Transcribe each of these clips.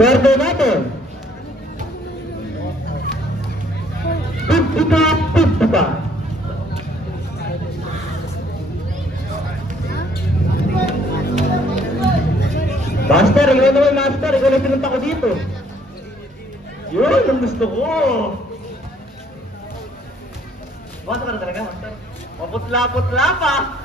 Kordo natin. 50-55. Master, ikaw naman master. Ikaw na pinunta ko dito. Yun, ang gusto ko. Basta ka na talaga, master. Maputla-putla pa.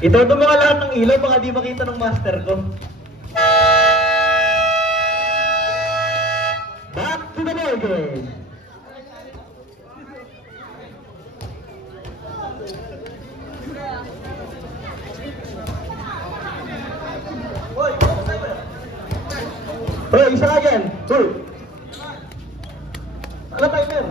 Ito mga lahat ng ilaw, baka di makita ng master ko. Back to the ball game. Hoy, isa ka dyan. Hoy. Ano timer?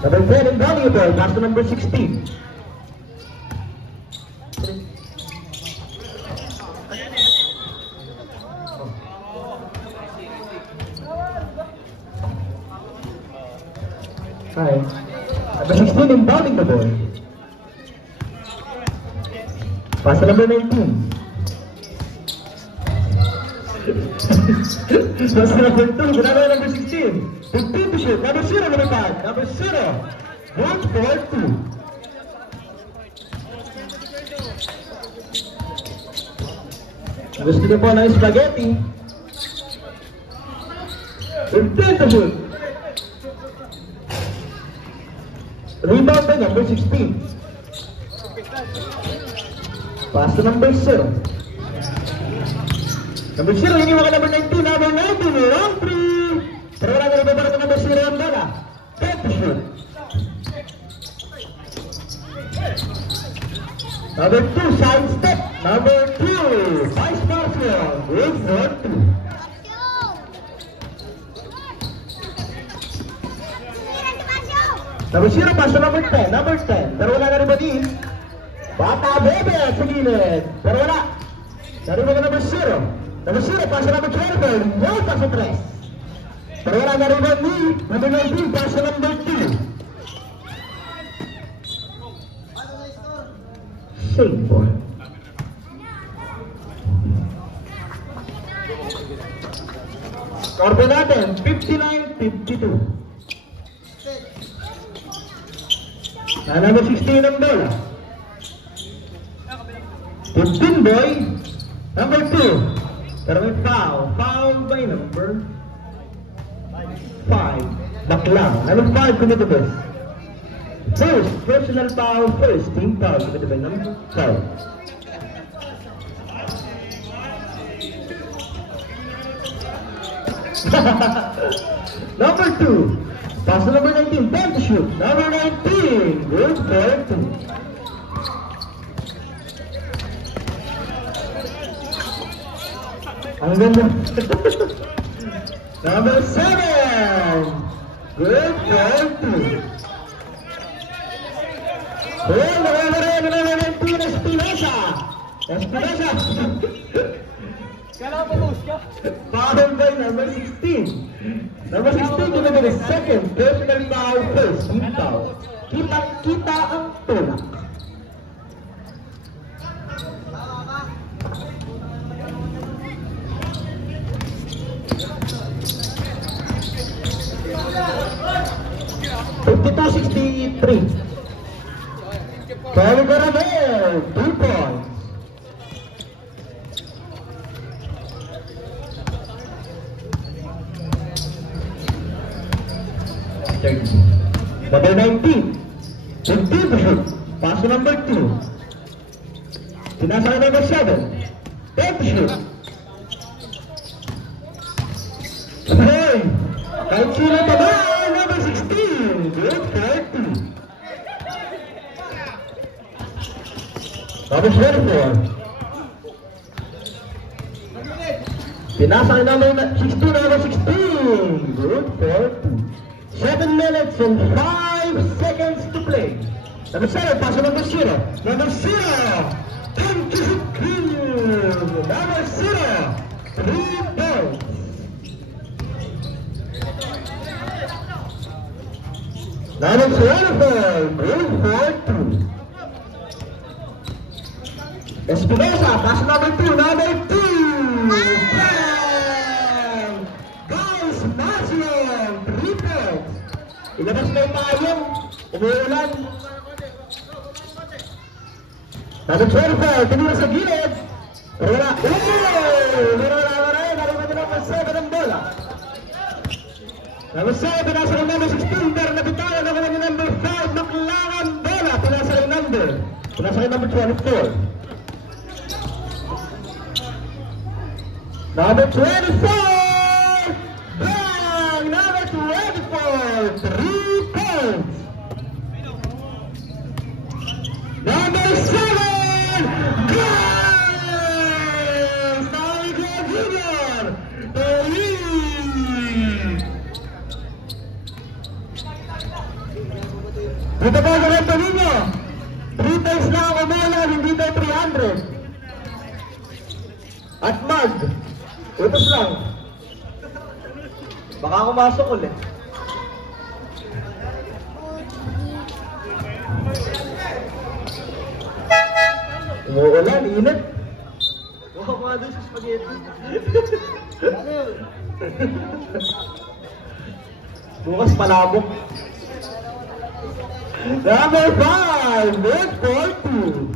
Number 10 invaluable, pass to number 16. Hi. Number 16 inbounding the ball. Pass to number 19. Pass to number 2, ginagawa number 16. 15 to shoot. Number 0, number 5. Number 0. 1-4-2. Gusto niyo po ng spaghetti. 15 to shoot. Rebound by number 16. Pass to number 0. Number 0, iniwan ka number 19. Number 19, round 3. Pero wala na para number 0 ang bola. 10 to shoot. Number 2, side step. Number 2, vice marshal. Good for 2. Number 0, pass to number 10. Number 10. Pero wala na rin ba din? Bata bebe sa gilid. Pero wala. Nariba ka number 0. Number 0, pass to number 12. No, pass to 3. Pero wala na rin ba ni number 19, pass to number 2. Same ball. Score po natin, 59-52. Na number 16 ang bola. 15 boy. Number 2. Pero may foul. Foul by number 5. Baklang. Number 5 commit the best. First, personal foul first. Team foul commit the best. Number 5. Number 2. Pass to number 19, 10 to shoot. Number 19, good for 2. Ang ganda. Number 7, good for 2. Oh, nakakaroon na naman ng Espinosa. Espinosa. Kailangan pa post ka? Foul by number 16. Number 16 to the second, personal foul first, team foul. Kita ang tulak. $52-63. Kelly Coronel, 2 points. 30. Number 19. 15 to shoot. Pass to number 2. Pinasa kay number 7. 10 to shoot. Hey! Kahit sila pa ba? Number 16. Good for 2. Number 24. Pinasa kay number 16. Number 16. Good for 2. 7 minutes and 5 seconds to play. Number 7, pass to number 0. Number 0, 10 to shoot. Number 0, 3 points. Number 24, good for 2. Espinosa, pass to number 2. Number 2, 10. Guys, Masion, 3 points. Ilabas na yung payong. Umuulan. Number 25, tinira sa gilid. Pero wala. Pero wala rin. Narinig na number 7 ang bola. Number 7, nasa yung number 16. Pero nabitawan ako ng number 5. Naklangan bola. Pinasa yung number. Pinasa yung number 24. Number 24. Bang! Number 24. 3 points. Number 7! Guys! Sabi ko, Junior! Dito po sa rento ninyo. 3 times lang ako umalan, hindi tayo 300. At mag. Utos lang. Baka kumasok ulit. Umuulan, init. Wow, mga doon sa spaghetti. Bukas palabok. Number 5, good for 2.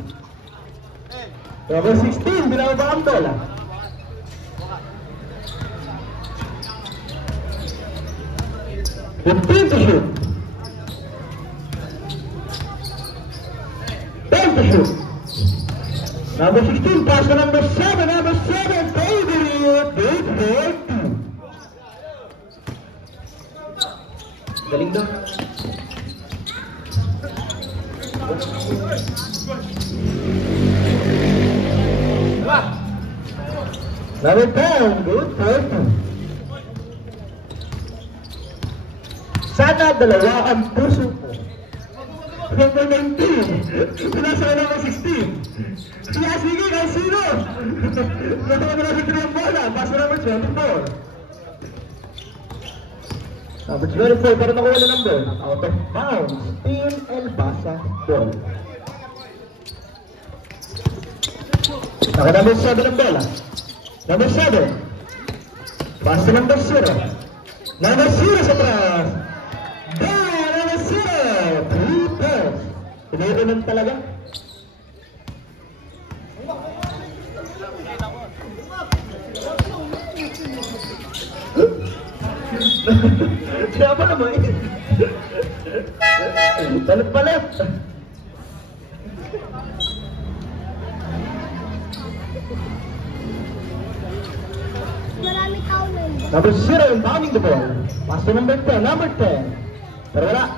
Number 16, binababa ang bola. With 10 to shoot. 10 to shoot. Number 16, pass to number 7. Number 7, favorite. Good for 2. Galing daw. Number 10, good for 2. Sana dalawa ang puso ko. Number 19, pinasa ka number 16. Siya, sige, kahit sino? Nasa ka number 3 ang bola, pass to number 24. Number 24, pero nakuha na number. Out of bounds, Team El Basa ball. Naka number 7 ang bola. Number 7. Pass to number 0. Number 0 sa taas. Down, number 0. 3 points. Pinirunan talaga. Siya pa naman eh. Palit-palit. Number 0 inbounding the ball. Pass to number 10. Number 10. Pero wala.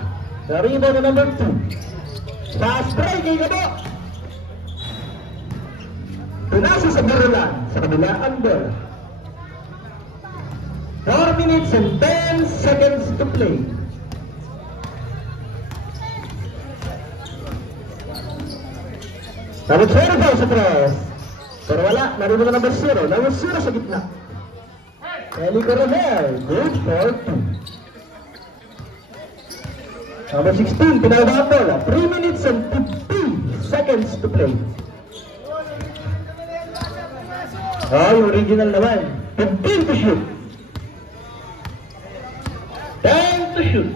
The rebound na number 2. Fast break. Ikabo. Pinasa sa burulan. Sa kabila ang ball. 4 minutes and 10 seconds to play. Number 25 sa tres. Pero wala. Narinig na number 0. Number 0 sa gitna. Eli Coronel, good for 2. Number 16, pinawala ang bola. 3 minutes and 15 seconds to play. Oh, yung original naman. 15 to shoot. 10 to shoot.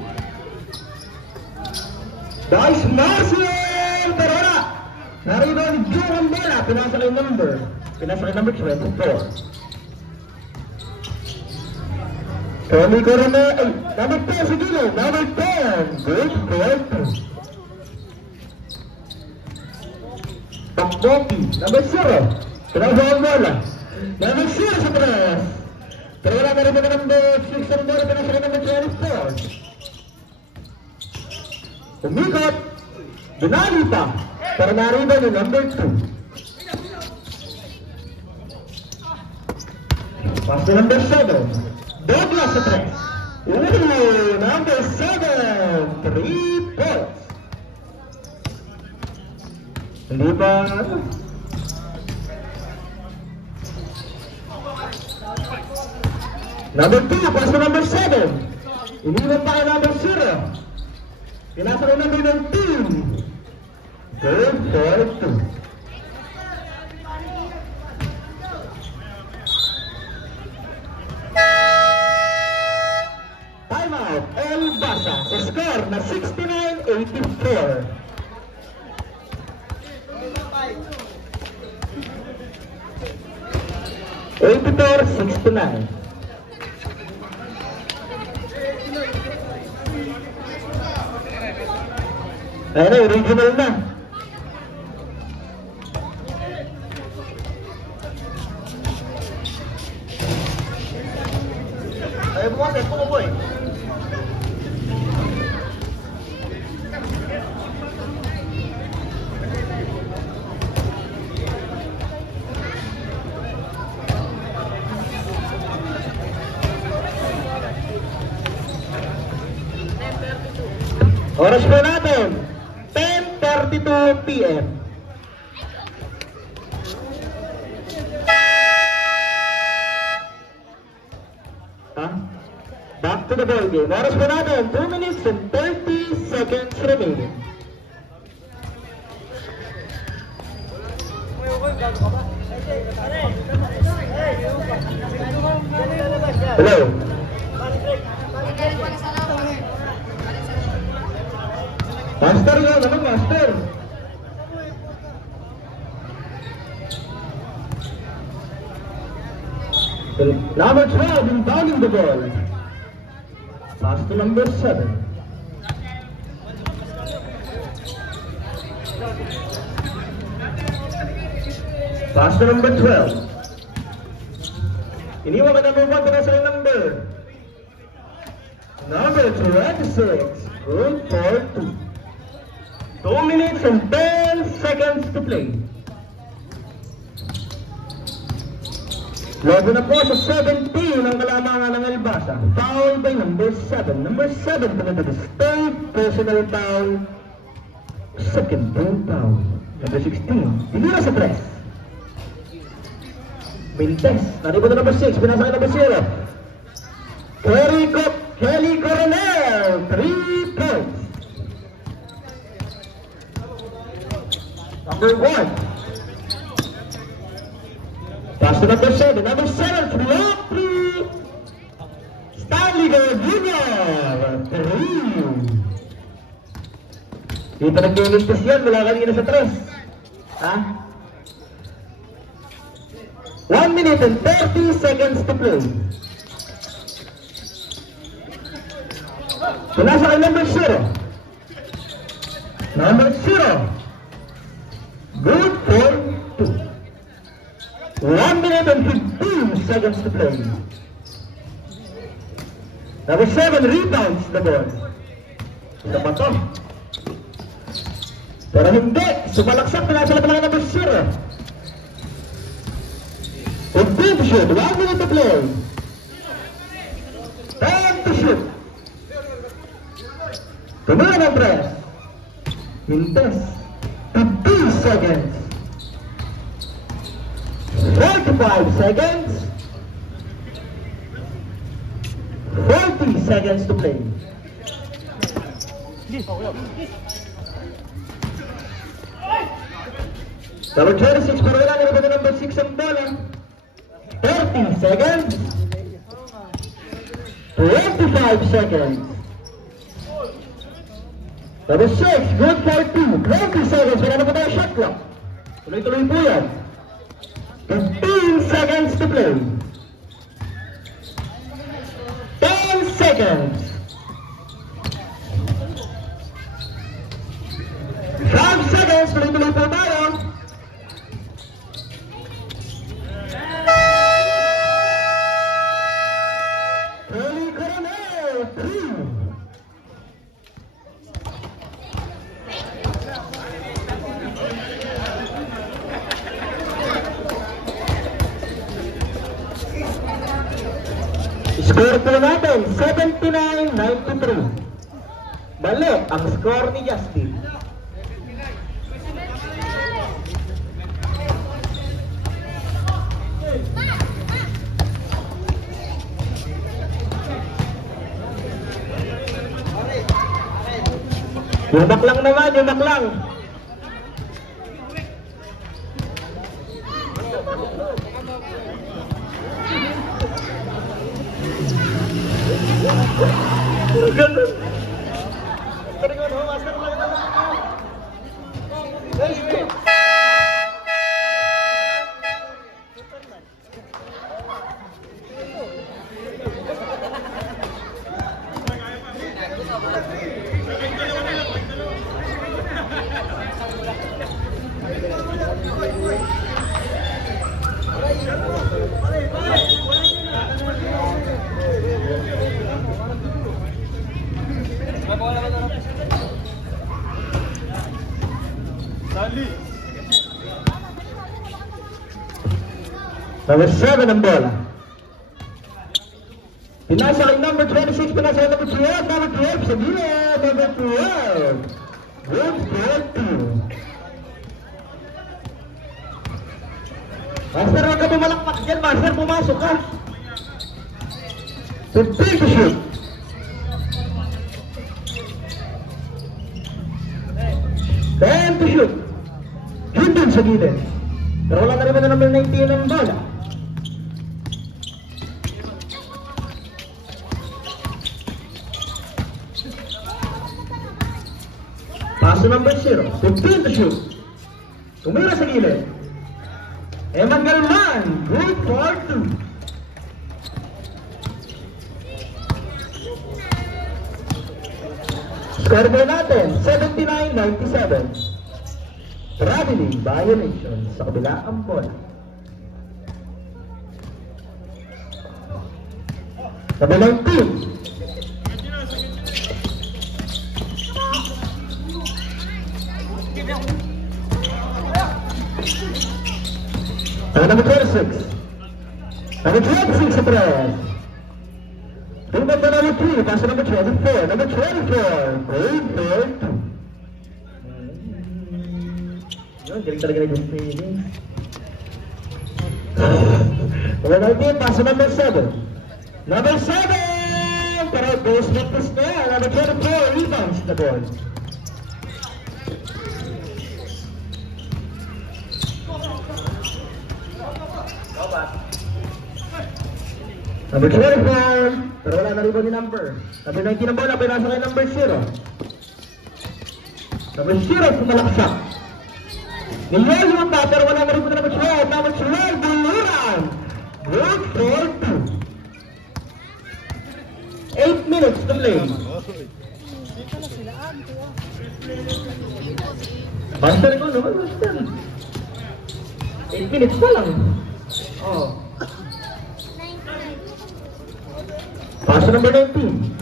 Dice Marcial! Pero wala. Narito ang June ang bola. Pinasa kay number 24. Kelly Coronel, number 10 sa gilid, number 10, good for 2. Takboki, number 0, Trabaho ang bola, number 0 sa 3. Pero wala na rin mga number 6 ang bola, pinasa ka number 24. Umikot, binali pa, pero nariba yung number 2. Pass to number 7, Douglas sa 3. Number 7, 3 points. Hindi ba? Number 2, pass to number 7. Iniwan pa kay number 0. Pinasa ng number 19. Good for 2. Timeout, El Basa. Sa score na 69-84. Editor 69. Ayan na, original na. Ayaw mo kasi, pumuboy. Oras po natin, 10:32 PM. Back to the ball game. Oras po natin, 2 minutes and 30 seconds remaining. Hello. Master nga, naman master. Number 12 inbounding the ball. Pass to number 7. Pass to number 12. Iniwan ka number 1 para sa number. Number 26. Good for 2. 2 minutes and 10 seconds to play. Logo na po sa 17 ang kalamangan ng Albasa. Foul by number 7. Number 7 pala to third personal foul. Second foul. Number 16. Dinura sa 3. Mintes. Nariba na number 6. Pinasa ka number 0. Kelly Coronel. 3 points. Number 1. Pass to number 7. Number 7 from Lock 3. Stanley Jr. 3. Dito nag-iligtas yan. Wala kanina sa 3. Ha? 1 minute and 30 seconds to play. Wala sa kay number 0. Number 0. Good for 2. 1 minute and 15 seconds to play. Number 7 rebounds the ball. Isa pa to. Pero hindi. Sumalaksak. Pinasa na talaga number 0. 15 to shoot. 1 minute to play. 10 to shoot. Tumula ng press. Mintes. 15 seconds. 45 seconds. 40 seconds to play. Number 26 pero wala na number 6 ang bola. 30 seconds. 25 seconds. Number 6, good for 2. 20 seconds. Wala na po tayo shot clock. Tuloy-tuloy po yan. 15 seconds to play. 10 seconds. 5 seconds, tuloy-tuloy po tayo. Curly Coronel, 3. Score po natin, 79-93. Bali, ang score ni Justin. Yung baklang naman, yung baklang. Ganun. Teringon ho, master lang na lang ako. Let's go. Number 7 ang bola. Pinasa kay number 26, pinasa kay number 12, number 12 sa gilid, number 12. Good for 2. Master, huwag ka pumalakpak dyan, Master, pumasok ka. 15 to shoot. 10 to shoot. Shoot dun sa gilid. Pero wala na rin na number 19 ang bola. Paso number 0. 15 to shoot. Tumira sa gilid. Eman Galman. Good for 2. Score po natin, 79-97. Traveling violation sa kabila ang bola. Number 19. Number 26. Number 26 sa press. Number 3, pass number 24. Number 24. Good for 2. Yun, galing talaga na yung feeling. Number 19, pass number 7. Number 7! Pero goes with the snare. Number 24, rebounds the ball. Number 24, pero wala na rin ni number. Number 19 ang bola, pinasa kay number 0. Number 0, pumalaksak. Nilolo ang ba, pero wala na rin number 12. Number 12, buluran. Good for 2. 8 minutes to play. Master ko, no? Master. 8 minutes pa lang. Oh. Pass number 19.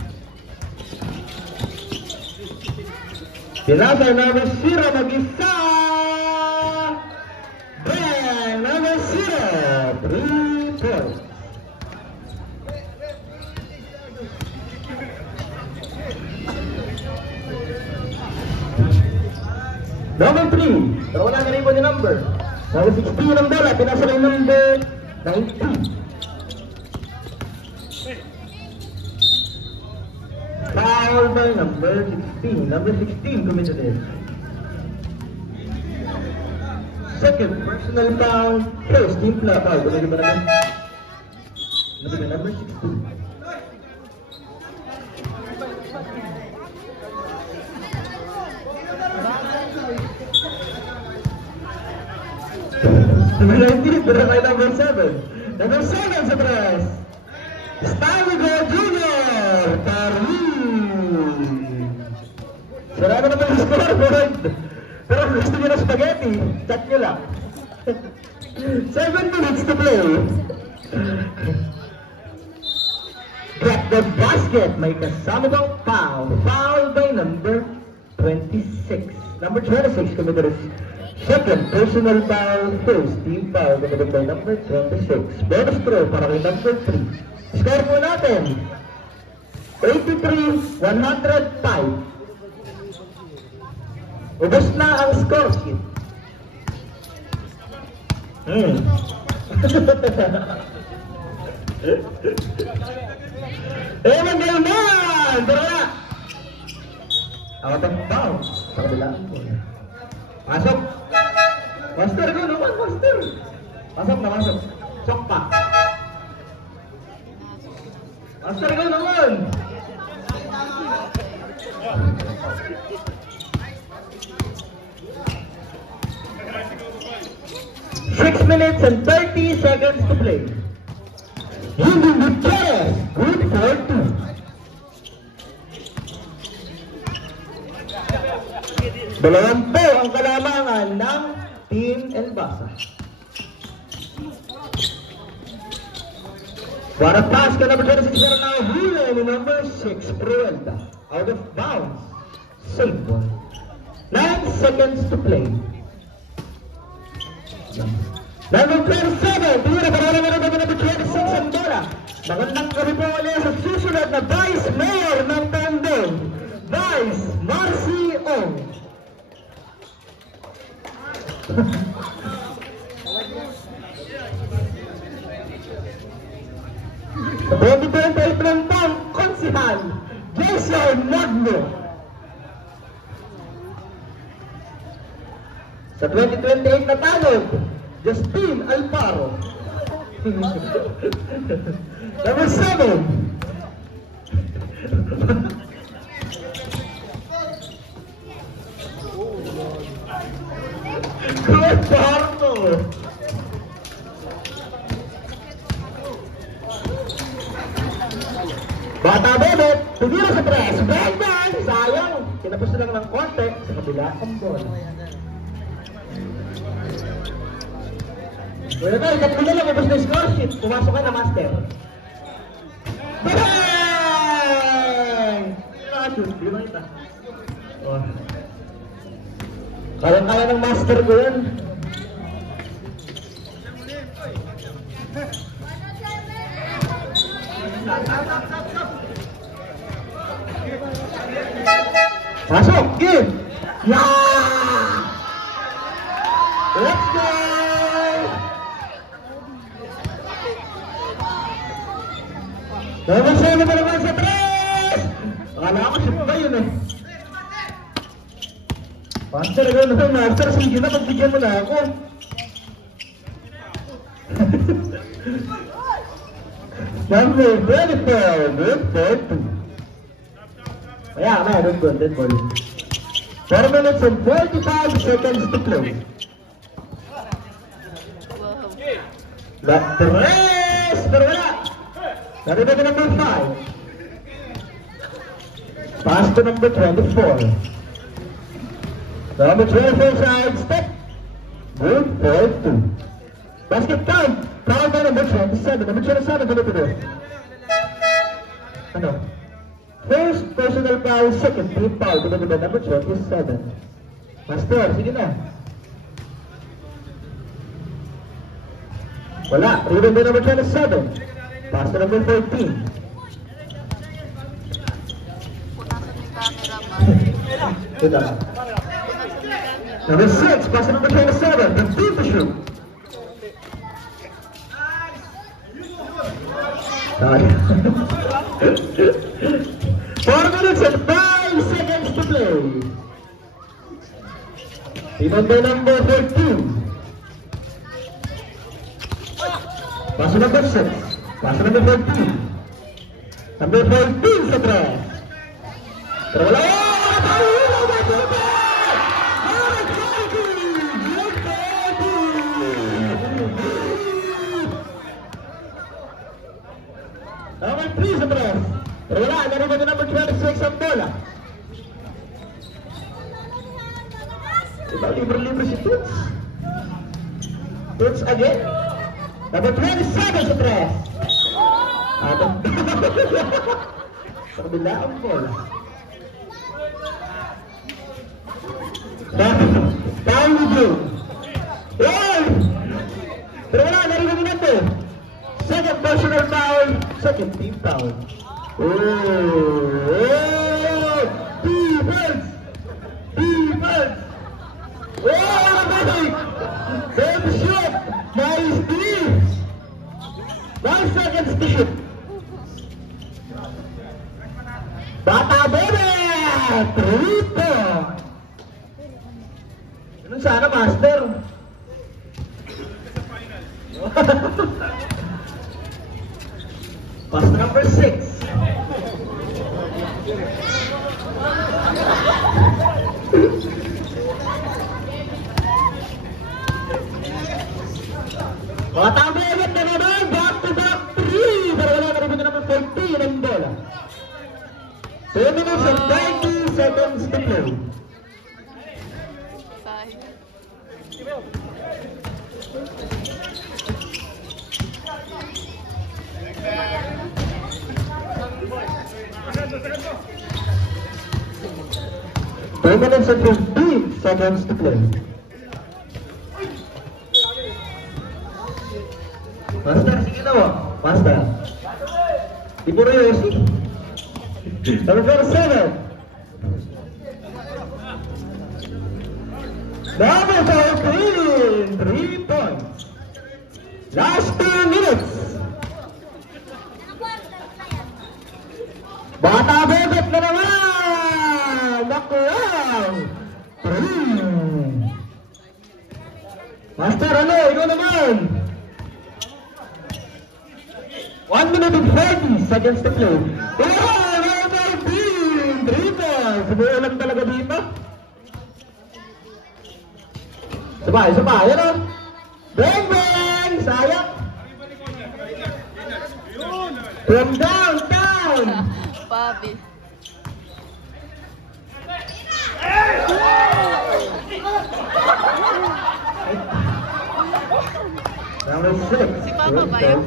Pinasa number 0, mag-isa. Ben, number 0. 3 points. Number 3. Pero wala na rin po ni number. Number 16 ang bola. Pinasa kay number 19. Foul by number 16. Number 16 committed it. Second personal foul. First team foul. Committed ba naman? Number 16. Number 19, pero kay number 7. Number 7 sa press. Stanley Jr. Darwin. Sarado naman yung scoreboard. Pero kung gusto nyo na spaghetti, chat nyo lang. 7 minutes to play. Grab the basket. May kasama bang foul? Foul by number 26. Number 26 committed second personal foul. First team foul committed by number 26. Bonus throw para kay number 3. Score po natin 83-105. Ubus na ang score sheet. Magaling na! Pero na! Out of bounds. Sa kabilaan po. Pasok! Master ko naman, master! Pasok na, pasok. Sok pa. Master ko naman! 6 minutes and 30 seconds to play. Hindi Gutierrez, good for 2. Dalawampu ang kalamangan ng Team Elbasa. Para pass ka number 26 pero now huli ni number 6 Pruelta. Out of bounds. Safe one. 9 seconds to play. Number 27, tira para naman ang number 26 ang bola. Magandang gabi po ulit sa susunod na Vice Mayor ng Tandem, Vice Marcy Ong. Sa 2028 ng Pang, Konsihal, Jason Magno. Sa 2028 na Tanog, Justin Alparo. Number 7. Good Barno. Bata Bebet, tumira sa tres. Brendan, sayang. Kinapos lang ng konti sa kabila ang bola. Wala tayo, tatlo na lang, mabas na score sheet. Pumasok ka na, master. Bang! Nakashoot, di ba kita? Oh. Kaya-kaya ng master ko yan. Pasok, game! Yeah! Let's go! Number 7 na naman sa 3! Akala ko shoot ba yun eh. Master, gano'n naman master. Sige na, pagbigyan mo na ako. Number 24, good for 2. Kaya, good ball. 4 minutes and 45 seconds to play. Back to race! Pero wala! Narito na number 5. Pass to number 24. Number 24 side step. Good for 2. Basket count. Foul by number 27. Number 27 dito dito. Ano? First personal foul, second team foul dito dito number 27. Master, sige na. Wala. Rebound by number 27. Pass to number 14. Ito. Number 6, pass to number 27. Continue to shoot. Sorry. 4 minutes and 5 seconds to play. Rebound by number 13. Pass to number 6. Pass to number 14. Number 14 sa 3. Pero wala. Number 3 sa 3. Pero wala. rebound number 26 ang bola. Diba, libre-libre si Toots. Toots again. Number 27 sa 3. Sa kabila ang bola. Down with you. Hey! Pero wala, narinig natin. Second personal foul, second team foul. Oh! Defense! Defense! Oh, nice! Baby shot! Nice deal! 9 seconds to shoot. Bata Bebe! 3 points! Ganun sana, Master. Pass number 6. Mga tama ulit na naman, back to back 3. Pero wala na rin naman 14 ang bola. 2 minutes and 30 seconds to play. Two minutes and 15 seconds to play. Master, sige na mo. Master. Di puro Yossi. Number 7. Number 14. 3 points. Last 2 minutes. Bata Bebet na naman! Nakuha! 3. Master, ano? Ikaw naman! 1 minute and 40 seconds to play. Oh! Number 13! 3 points! Sabihin lang talaga dito. Sabay, sabay. Yan o! Bang, bang! Sayang! From downtown! Bobby. Number 6. Si Papa ba yun?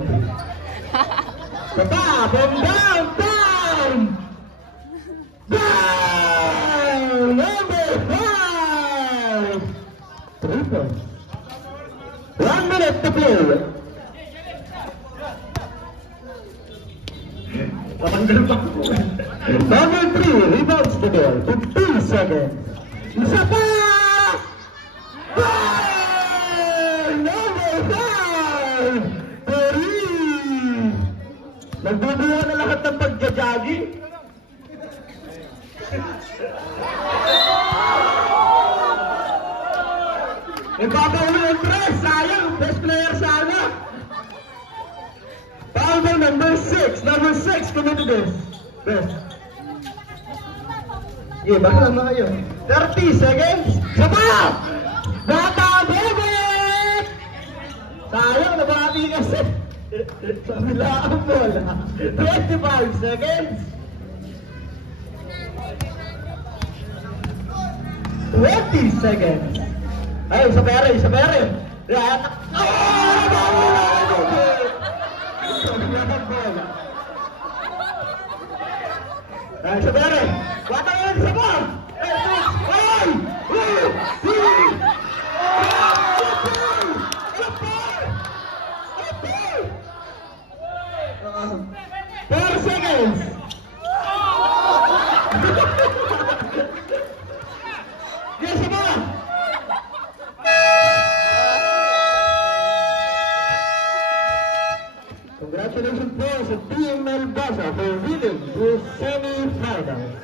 Papa, from downtown! Down! Number 5! 3 points. 1 minute to play. Number 3, rebounds the ball. 15 seconds. Isa pa! Number 5! 3! Nagbubuha na lahat ng pagja-jogging. Nagpapauwi yung press. Sayang. Best player sana. Foul number 6. Number 6 committed this. Best. Yeah, baka lang na kayo. 30 seconds. Sapa! Bata Bebet! Sayang, nabati kasi. Sa kabila ang bola. 25 seconds. 20 seconds. Ay, isa pere, isa pere. Ay, isa pere. Wata yun, isa pa. Ay! Four seconds. Yes, sama. Congratulations po sa Team Melbasa for winning the semi-finals.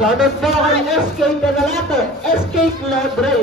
Shoutout po kay SK Canalate, SK Club Reyes.